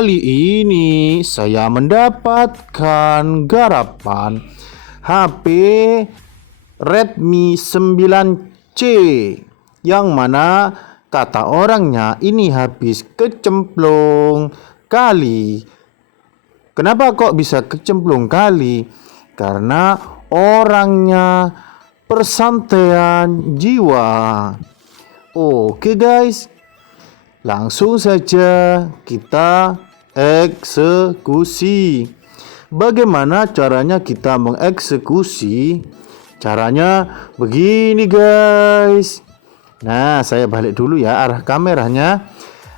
Kali ini saya mendapatkan garapan HP Redmi 9C yang mana kata orangnya ini habis kecemplung kali. Kenapa kok bisa kecemplung kali? Karena orangnya persantaian jiwa. Oke guys, langsung saja kita eksekusi. Bagaimana caranya kita mengeksekusi? Caranya begini guys. Nah, saya balik dulu ya arah kameranya.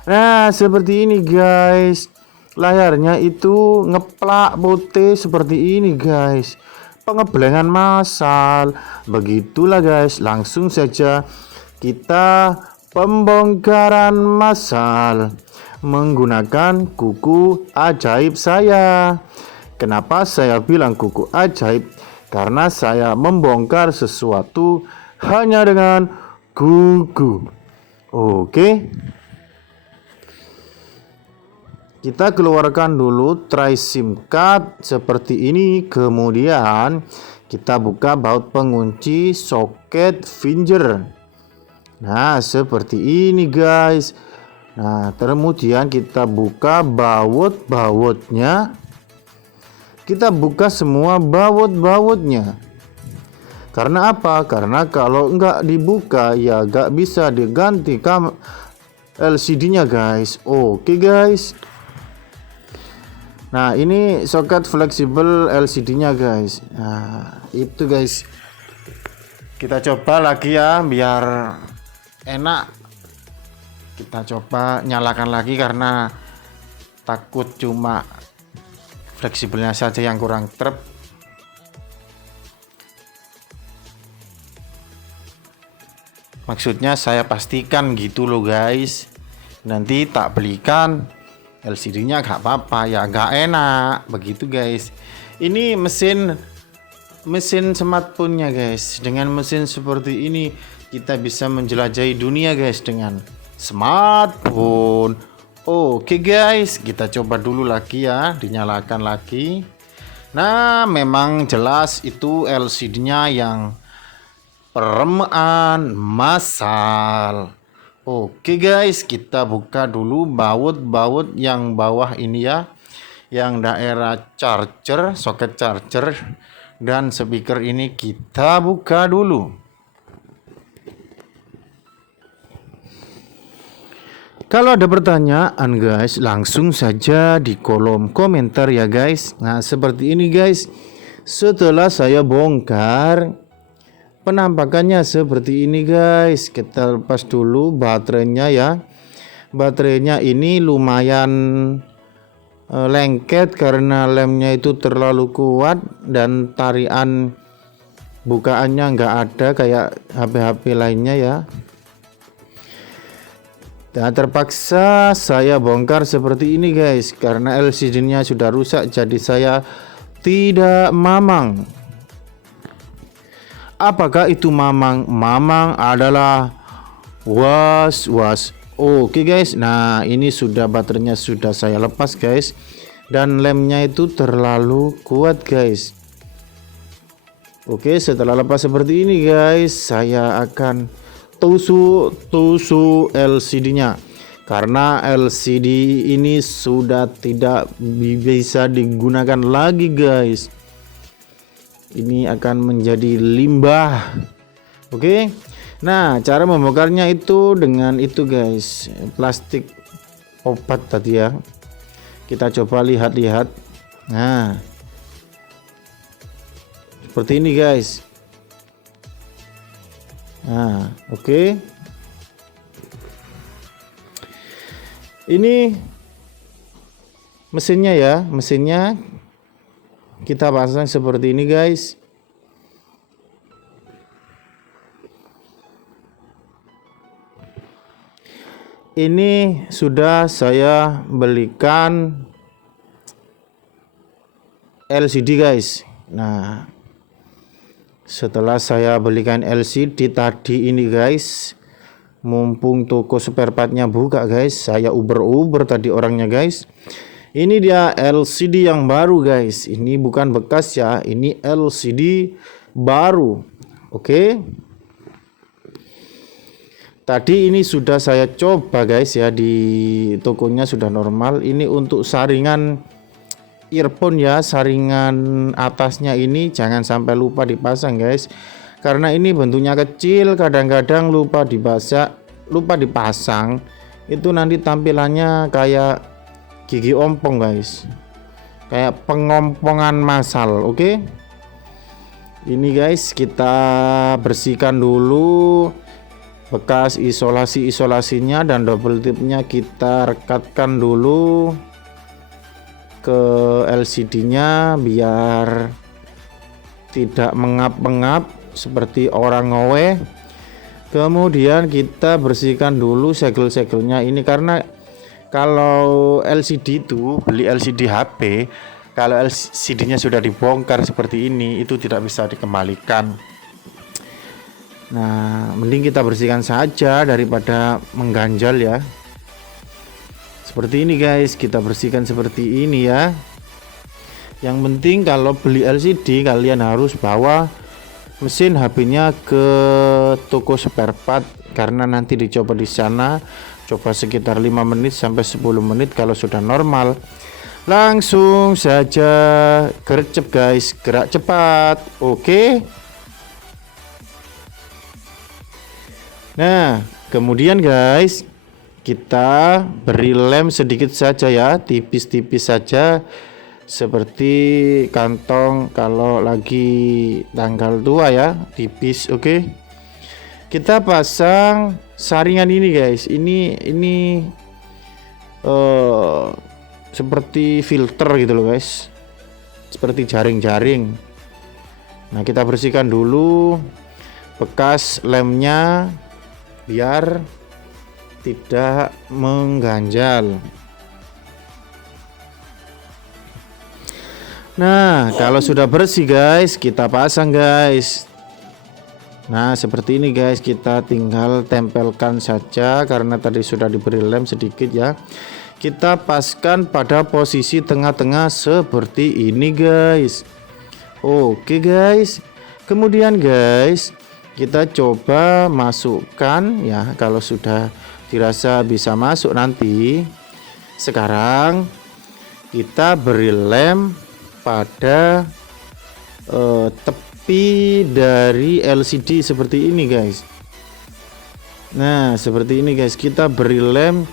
Nah, seperti ini guys. Layarnya itu ngeplak putih seperti ini guys. Pengeblengan massal. Begitulah guys. Langsung saja kita pembongkaran massal menggunakan kuku ajaib saya. Kenapa saya bilang kuku ajaib? Karena saya membongkar sesuatu hanya dengan kuku. Oke. Kita keluarkan dulu tray SIM card seperti ini. Kemudian kita buka baut pengunci soket finger. Nah, seperti ini guys. Nah, kemudian kita buka baut-bautnya. Kita buka semua baut-bautnya. Karena apa? Karena kalau nggak dibuka ya nggak bisa diganti LCD-nya guys. Oke guys. Nah, ini soket fleksibel LCD-nya guys. Nah, itu guys. Kita coba lagi ya biar enak. Kita coba nyalakan lagi karena takut cuma fleksibelnya saja yang kurang trep. Maksudnya saya pastikan gitu loh guys. Nanti tak belikan LCD-nya gak apa-apa ya, gak enak begitu guys. Ini mesin smartphone-nya guys. Dengan mesin seperti ini kita bisa menjelajahi dunia guys dengan smartphone. Oke guys, kita coba dulu lagi ya, dinyalakan lagi. Nah, memang jelas itu LCD-nya yang perempuan massal. Oke guys, kita buka dulu baut-baut yang bawah ini ya, yang daerah charger, soket charger dan speaker ini kita buka dulu. Kalau ada pertanyaan guys, langsung saja di kolom komentar ya guys. Nah, seperti ini guys. Setelah saya bongkar, penampakannya seperti ini guys. Kita lepas dulu baterainya ya. Baterainya ini lumayan lengket karena lemnya itu terlalu kuat dan tarian bukaannya nggak ada kayak HP-HP lainnya ya. Nah, terpaksa saya bongkar seperti ini guys karena LCD-nya sudah rusak, jadi saya tidak mamang. Apakah itu mamang? Mamang adalah was-was. Oke guys, nah ini sudah baterainya sudah saya lepas guys, dan lemnya itu terlalu kuat guys. Oke, setelah lepas seperti ini guys, saya akan tusuk LCD-nya karena LCD ini sudah tidak bisa digunakan lagi guys. Ini akan menjadi limbah. Oke. Nah, cara membongkarnya itu dengan itu guys, plastik obat tadi ya. Kita coba lihat-lihat. Nah, seperti ini guys. Nah, oke. Ini mesinnya ya, mesinnya kita pasang seperti ini guys. Ini sudah saya belikan LCD guys. Nah, setelah saya belikan LCD tadi ini guys, mumpung toko spare partnya buka guys, saya uber tadi orangnya guys. Ini dia LCD yang baru guys. Ini bukan bekas ya, ini LCD baru. Oke. Tadi ini sudah saya coba guys ya, di tokonya sudah normal. Ini untuk saringan earphone ya, saringan atasnya ini jangan sampai lupa dipasang guys. Karena ini bentuknya kecil, kadang-kadang lupa dipasang. Itu nanti tampilannya kayak gigi ompong guys, kayak pengompongan massal. Oke. Ini guys kita bersihkan dulu bekas isolasinya dan double tipnya kita rekatkan dulu ke LCD-nya biar tidak mengap-mengap seperti orang ngowe. Kemudian kita bersihkan dulu segel-segelnya ini, karena kalau LCD itu beli LCD HP, kalau LCD-nya sudah dibongkar seperti ini itu tidak bisa dikembalikan. Nah, mending kita bersihkan saja daripada mengganjal ya. Seperti ini guys, kita bersihkan seperti ini ya. Yang penting kalau beli LCD kalian harus bawa mesin HP-nya ke toko spare part, karena nanti dicoba di sana. Coba sekitar 5 menit sampai 10 menit. Kalau sudah normal langsung saja gercep guys, gerak cepat. Oke. Nah kemudian guys kita beri lem sedikit saja ya, tipis-tipis saja seperti kantong kalau lagi tanggal tua ya, tipis. Oke. Kita pasang saringan ini guys. Ini seperti filter gitu loh guys, seperti jaring-jaring. Nah kita bersihkan dulu bekas lemnya biar tidak mengganjal. Nah kalau sudah bersih guys kita pasang guys. Nah seperti ini guys, kita tinggal tempelkan saja karena tadi sudah diberi lem sedikit ya. Kita paskan pada posisi tengah-tengah seperti ini guys. Oke guys. Kemudian guys kita coba masukkan ya, kalau sudah dirasa bisa masuk nanti. Sekarang kita beri lem pada tepi dari LCD seperti ini guys. Nah seperti ini guys, kita beri lem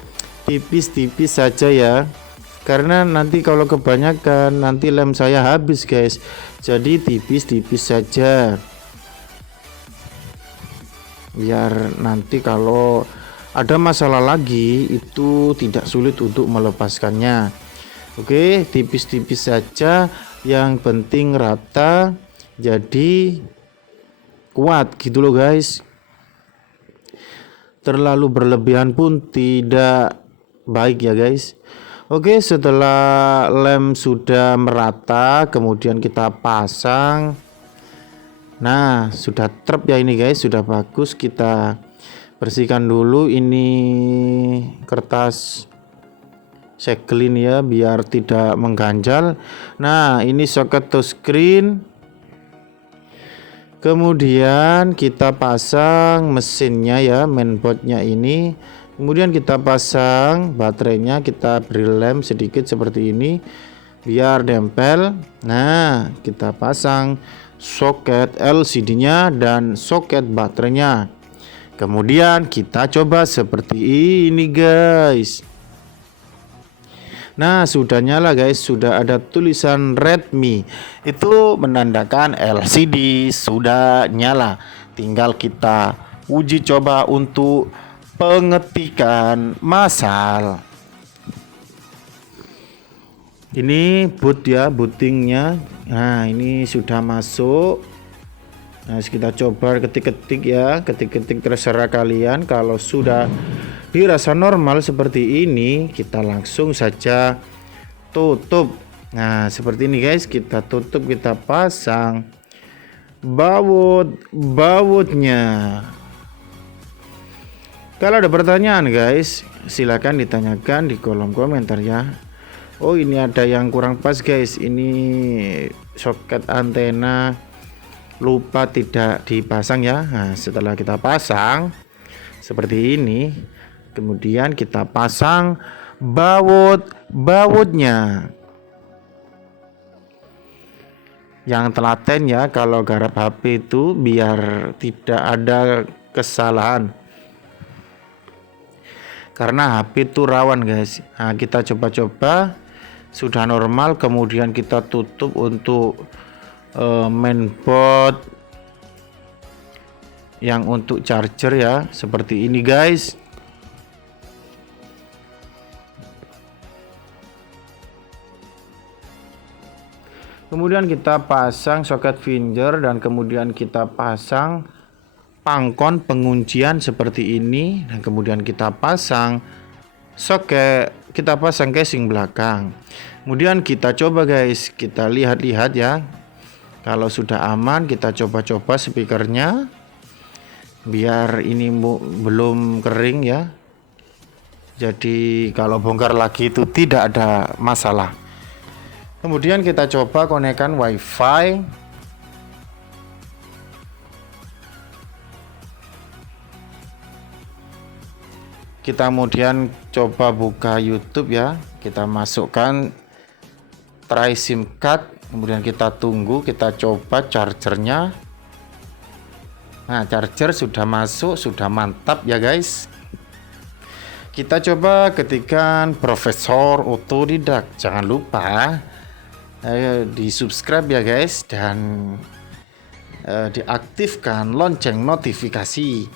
tipis-tipis saja ya, karena nanti kalau kebanyakan nanti lem saya habis guys. Jadi tipis-tipis saja biar nanti kalau ada masalah lagi itu tidak sulit untuk melepaskannya. Oke, tipis-tipis saja, yang penting rata, jadi kuat gitu loh guys. Terlalu berlebihan pun tidak baik ya guys. Oke, setelah lem sudah merata kemudian kita pasang. Nah sudah trep ya ini guys, sudah bagus. Kita bersihkan dulu ini kertas segelin ya biar tidak mengganjal. Nah ini soket touchscreen. Kemudian kita pasang mesinnya ya, mainboardnya ini. Kemudian kita pasang baterainya, kita beri lem sedikit seperti ini biar nempel. Nah kita pasang soket LCD-nya dan soket baterainya. Kemudian kita coba seperti ini guys. Nah sudah nyala guys, sudah ada tulisan Redmi, itu menandakan LCD sudah nyala. Tinggal kita uji coba untuk pengetikan massal. Ini boot ya, bootingnya. Nah ini sudah masuk. Nah kita coba ketik-ketik ya, ketik-ketik terserah kalian. Kalau sudah dirasa normal seperti ini, kita langsung saja tutup. Nah seperti ini guys, kita tutup, kita pasang bautnya. Kalau ada pertanyaan guys, silakan ditanyakan di kolom komentar ya. Oh, ini ada yang kurang pas guys. Ini soket antena lupa tidak dipasang ya. Nah, setelah kita pasang seperti ini, kemudian kita pasang bautnya yang telaten ya, kalau garap HP itu biar tidak ada kesalahan, karena HP itu rawan guys. Nah, kita coba-coba sudah normal, kemudian kita tutup untuk mainboard yang untuk charger ya, seperti ini guys. Kemudian kita pasang soket finger dan kemudian kita pasang pangkon penguncian seperti ini, dan kemudian kita pasang soket, kita pasang casing belakang. Kemudian kita coba guys, kita lihat-lihat ya. Kalau sudah aman, kita coba-coba speakernya biar ini belum kering ya. Jadi kalau bongkar lagi itu tidak ada masalah. Kemudian kita coba konekkan WiFi. Kita kemudian coba buka YouTube ya. Kita masukkan try SIM card, kemudian kita tunggu, kita coba chargernya. Nah, charger sudah masuk, sudah mantap ya guys. Kita coba ketikkan Profesor Otodidak. Jangan lupa di subscribe ya guys, dan diaktifkan lonceng notifikasi.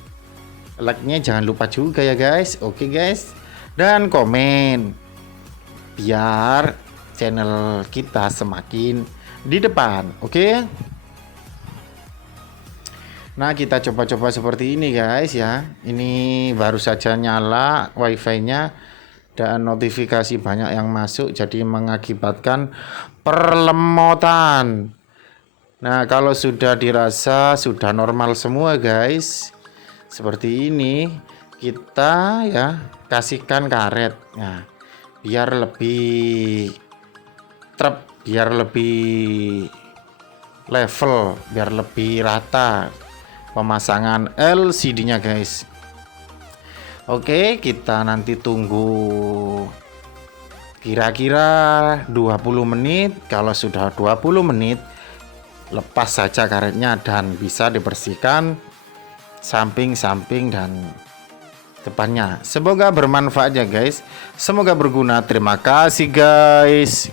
Like-nya jangan lupa juga ya guys. Oke guys, dan komen biar channel kita semakin di depan. Oke. Nah, kita coba-coba seperti ini guys ya. Ini baru saja nyala wifi-nya dan notifikasi banyak yang masuk, jadi mengakibatkan perlemotan. Nah, kalau sudah dirasa sudah normal semua guys, seperti ini, kita ya kasihkan karet. Nah, biar lebih biar lebih level, biar lebih rata pemasangan LCD-nya guys. Oke, kita nanti tunggu kira-kira 20 menit. Kalau sudah 20 menit, lepas saja karetnya dan bisa dibersihkan samping-samping dan depannya. Semoga bermanfaat ya guys. Semoga berguna. Terima kasih guys.